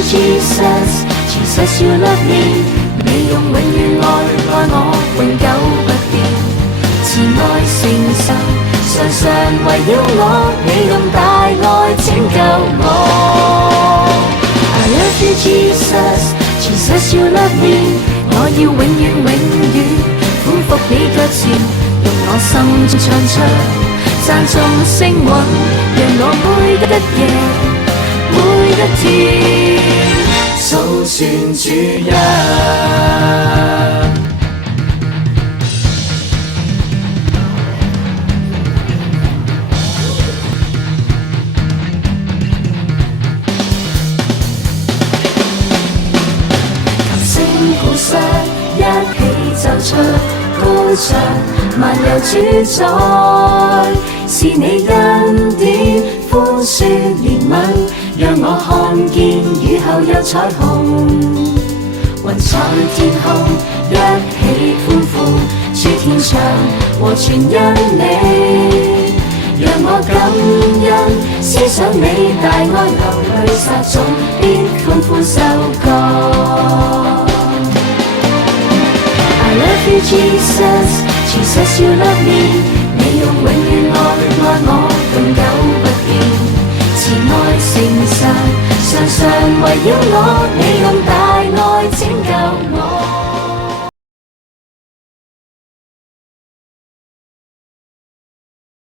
you Jesus, Jesus you love me， 你用永遠愛我，永久不變，慈愛誠實，常常圍繞我，你用大愛拯救我。I love you Jesus, Jesus you love me， 我要永遠俯伏你腳前，用我心唱出讚頌聲韻，讓我每一夜每一天數算主恩。鼓聲一起奏出高唱，萬有主宰，是你恩典寬恕憐憫，讓我看見雨後有彩虹，雲彩天空一起歡呼，諸天唱和傳因你，讓我感恩，思想你大愛流淚撒種，必歡呼收割。I love you Jesus, Jesus you love me， 你用永遠愛我，永久不變，慈愛誠實，常常圍繞我，你用大